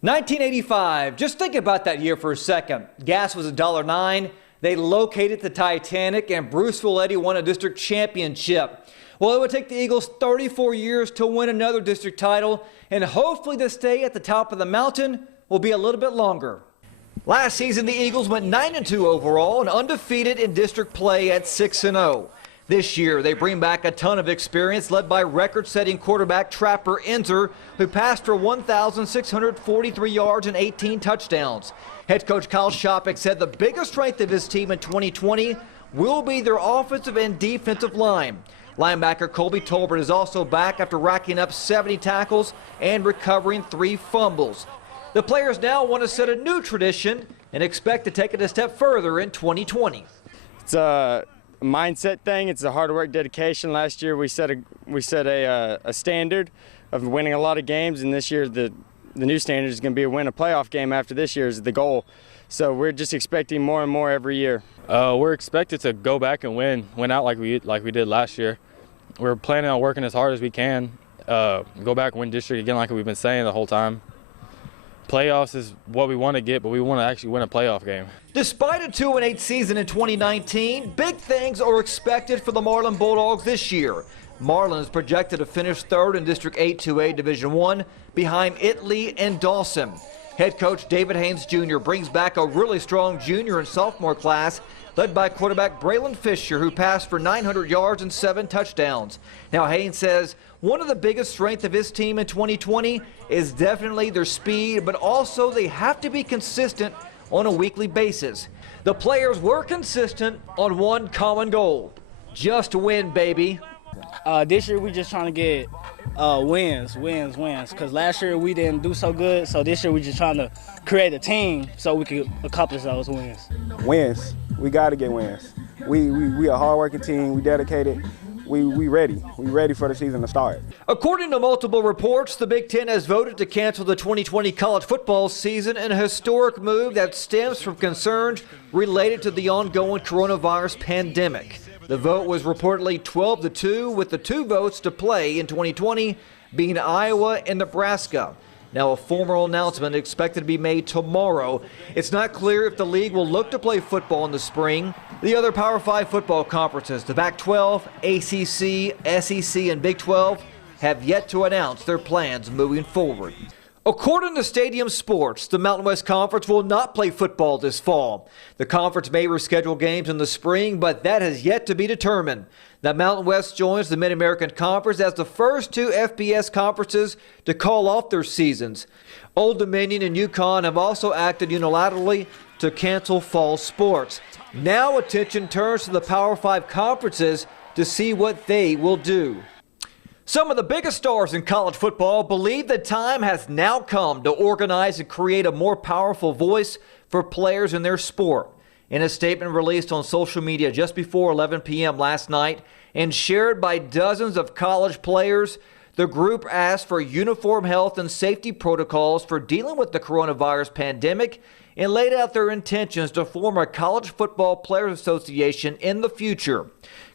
1985, just think about that year for a second. Gas was $1.09. They located the Titanic, and Bruceville Eddy won a district championship. Well, it would take the Eagles 34 years to win another district title, and hopefully to stay at the top of the mountain will be a little bit longer. Last season, the Eagles went 9-2 overall and undefeated in district play at 6-0. This year, they bring back a ton of experience, led by record-setting quarterback Trapper Enzer, who passed for 1,643 yards and 18 touchdowns. Head coach Kyle Shopik said the biggest strength of his team in 2020 will be their offensive and defensive line. Linebacker Colby Tolbert is also back after racking up 70 tackles and recovering 3 fumbles. The players now want to set a new tradition and expect to take it a step further in 2020. It's a mindset thing. It's a hard work, dedication. Last year we set a standard of winning a lot of games, and this year the new standard is going to be to win a playoff game after this year is the goal. So we're just expecting more and more every year. We're expected to go back and win out like we did last year. We're planning on working as hard as we can, go back and win district again like we've been saying the whole time. Playoffs is what we want to get, but we want to actually win a playoff game. Despite a 2-8 season in 2019, big things are expected for the Marlin Bulldogs this year. Marlin is projected to finish third in District 8-2A Division I behind Italy and Dawson. Head coach David Haynes Jr. brings back a really strong junior and sophomore class led by quarterback Braylon Fisher, who passed for 900 yards and 7 touchdowns. Now, Haynes says one of the biggest strengths of his team in 2020 is definitely their speed, but also they have to be consistent on a weekly basis. The players were consistent on one common goal: just win, baby. This year we just trying to get wins, because last year we didn't do so good, so this year we just trying to create a team so we can accomplish those wins. Wins. We got to get wins. We a hard-working team. We dedicated. We ready. We ready for the season to start. According to multiple reports, the Big Ten has voted to cancel the 2020 college football season in a historic move that stems from concerns related to the ongoing coronavirus pandemic. The vote was reportedly 12-2, with the 2 votes to play in 2020 being Iowa and Nebraska. Now, a formal announcement expected to be made tomorrow. It's not clear if the league will look to play football in the spring. The other Power 5 football conferences, the Pac-12, ACC, SEC, and Big 12, have yet to announce their plans moving forward. According to Stadium Sports, the Mountain West Conference will not play football this fall. The conference may reschedule games in the spring, but that has yet to be determined. The Mountain West joins the Mid-American Conference as the first 2 FBS conferences to call off their seasons. Old Dominion and UConn have also acted unilaterally to cancel fall sports. Now attention turns to the Power 5 conferences to see what they will do. Some of the biggest stars in college football believe the time has now come to organize and create a more powerful voice for players in their sport. In a statement released on social media just before 11 p.m. last night and shared by dozens of college players, the group asked for uniform health and safety protocols for dealing with the coronavirus pandemic and laid out their intentions to form a college football players association in the future.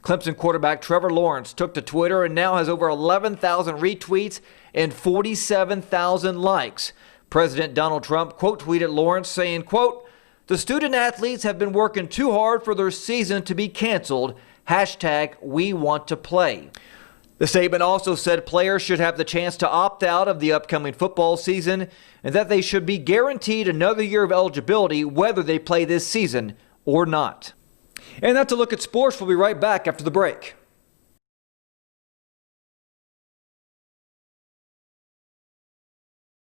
Clemson quarterback Trevor Lawrence took to Twitter and now has over 11,000 retweets and 47,000 likes. President Donald Trump quote tweeted Lawrence saying, quote, "The student athletes have been working too hard for their season to be canceled. #we want to play." The statement also said players should have the chance to opt out of the upcoming football season and that they should be guaranteed another year of eligibility whether they play this season or not. And that's a look at sports. We'll be right back after the break.